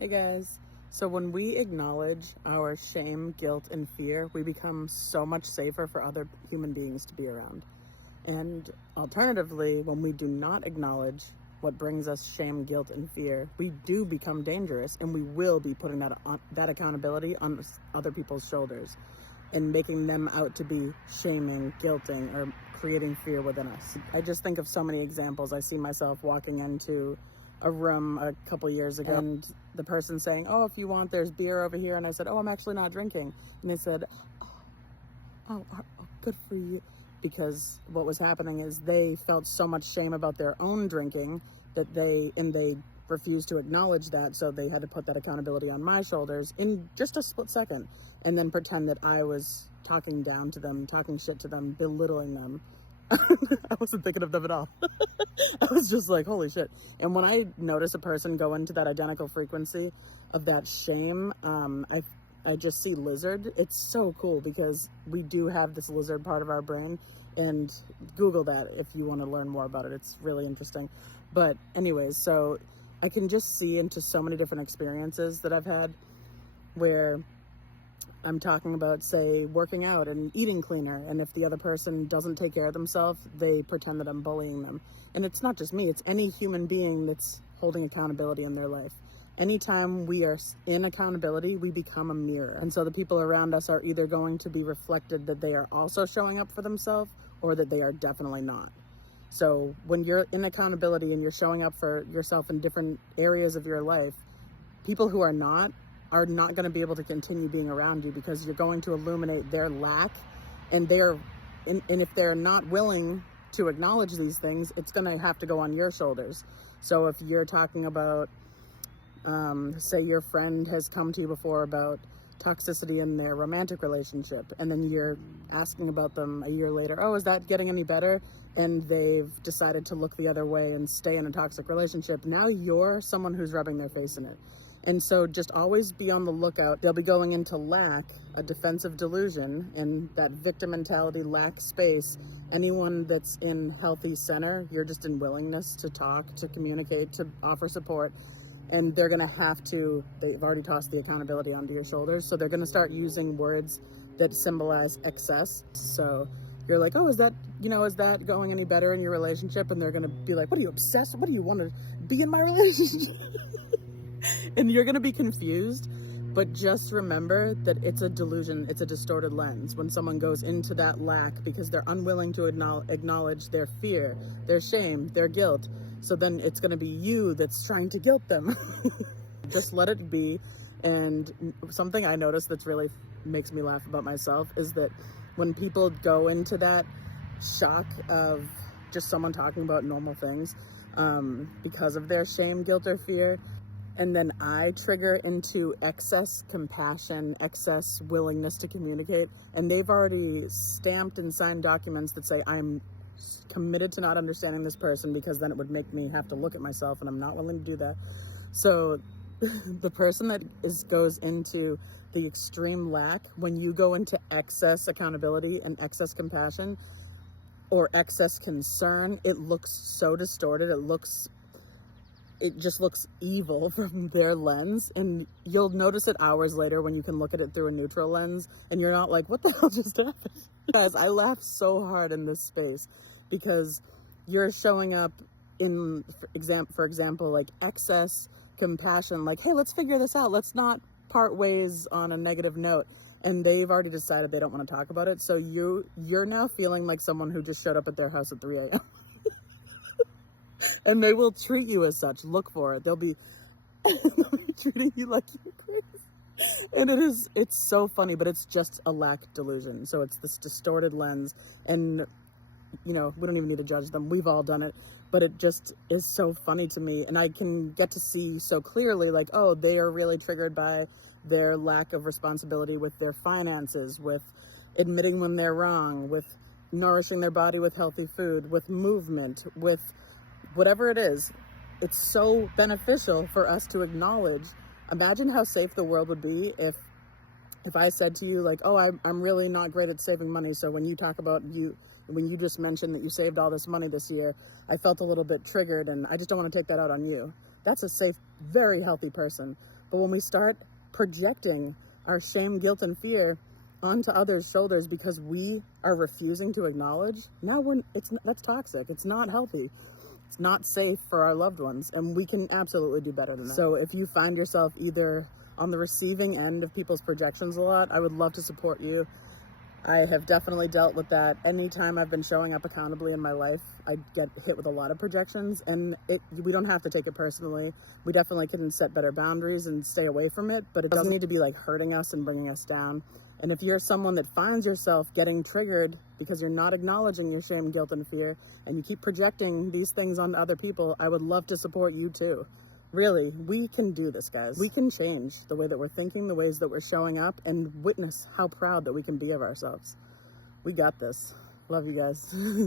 Hey guys. So when we acknowledge our shame, guilt, and fear, we become so much safer for other human beings to be around. And alternatively, when we do not acknowledge what brings us shame, guilt, and fear, we do become dangerous, and we will be putting that accountability on other people's shoulders and making them out to be shaming, guilting, or creating fear within us. I just think of so many examples. I see myself walking into a room a couple years ago and the person saying, "Oh, if you want, there's beer over here." And I said, "Oh, I'm actually not drinking." And they said, "Oh, good for you." Because what was happening is they felt so much shame about their own drinking that they refused to acknowledge that. So they had to put that accountability on my shoulders in just a split second, and then pretend that I was talking down to them, talking shit to them, belittling them. I wasn't thinking of them at all. I was just like, holy shit. And when I notice a person go into that identical frequency of that shame, I just see lizard. It's so cool because we do have this lizard part of our brain, and Google that if you want to learn more about it. It's really interesting. But anyways, so I can just see into so many different experiences that I've had where I'm talking about, say, working out and eating cleaner, and if the other person doesn't take care of themselves, they pretend that I'm bullying them. And it's not just me, it's any human being that's holding accountability in their life. Anytime we are in accountability, we become a mirror. And so the people around us are either going to be reflected that they are also showing up for themselves or that they are definitely not. So when you're in accountability and you're showing up for yourself in different areas of your life, people who are not going to be able to continue being around you because you're going to illuminate their lack, and if they're not willing to acknowledge these things, it's going to have to go on your shoulders. So if you're talking about, say your friend has come to you before about toxicity in their romantic relationship, and then you're asking about them a year later, "Oh, is that getting any better?" And they've decided to look the other way and stay in a toxic relationship. Now you're someone who's rubbing their face in it. And so just always be on the lookout. They'll be going into lack, a defensive delusion, and that victim mentality, lack space. Anyone that's in healthy center, you're just in willingness to talk, to communicate, to offer support. And they're going to they've already tossed the accountability onto your shoulders. So they're going to start using words that symbolize excess. So you're like, "Oh, is that going any better in your relationship?" And they're going to be like, "What are you, obsessed? What do you want to be in my relationship?" And you're going to be confused, but just remember that it's a delusion. It's a distorted lens when someone goes into that lack because they're unwilling to acknowledge their fear, their shame, their guilt. So then it's going to be you that's trying to guilt them. Just let it be. And something I noticed that's really makes me laugh about myself is that when people go into that shock of just someone talking about normal things because of their shame, guilt, or fear, and then I trigger into excess compassion, excess willingness to communicate, and they've already stamped and signed documents that say I'm committed to not understanding this person because then it would make me have to look at myself, and I'm not willing to do that. So the person that goes into the extreme lack, when you go into excess accountability and excess compassion or excess concern, it looks so distorted. It just looks evil from their lens, and you'll notice it hours later when you can look at it through a neutral lens and you're not like, "What the hell just happened?" Guys, I laugh so hard in this space because you're showing up in, for example, like excess compassion, like, "Hey, let's figure this out. Let's not part ways on a negative note." And they've already decided they don't want to talk about it. So you're now feeling like someone who just showed up at their house at 3 a.m. And they will treat you as such. Look for it. They'll be treating you like you're crazy. And it's so funny, but it's just a lack delusion. So it's this distorted lens, and we don't even need to judge them. We've all done it, but it just is so funny to me. And I can get to see so clearly, like, oh, they are really triggered by their lack of responsibility with their finances, with admitting when they're wrong, with nourishing their body with healthy food, with movement, with whatever it is. It's so beneficial for us to acknowledge. Imagine how safe the world would be if I said to you, like, "Oh, I'm really not great at saving money, so when you talk about when you just mentioned that you saved all this money this year, I felt a little bit triggered, and I just don't want to take that out on you." That's a safe, very healthy person. But when we start projecting our shame, guilt, and fear onto others' shoulders because we are refusing to acknowledge, that's toxic. It's not healthy. It's not safe for our loved ones, and we can absolutely do better than that. So if you find yourself either on the receiving end of people's projections a lot, I would love to support you. I have definitely dealt with that. Anytime I've been showing up accountably in my life, I get hit with a lot of projections, and we don't have to take it personally. We definitely can set better boundaries and stay away from it, but it doesn't need to be like hurting us and bringing us down. And if you're someone that finds yourself getting triggered because you're not acknowledging your shame, guilt, and fear, and you keep projecting these things onto other people, I would love to support you too. Really, we can do this, guys. We can change the way that we're thinking, the ways that we're showing up, and witness how proud that we can be of ourselves. We got this. Love you guys.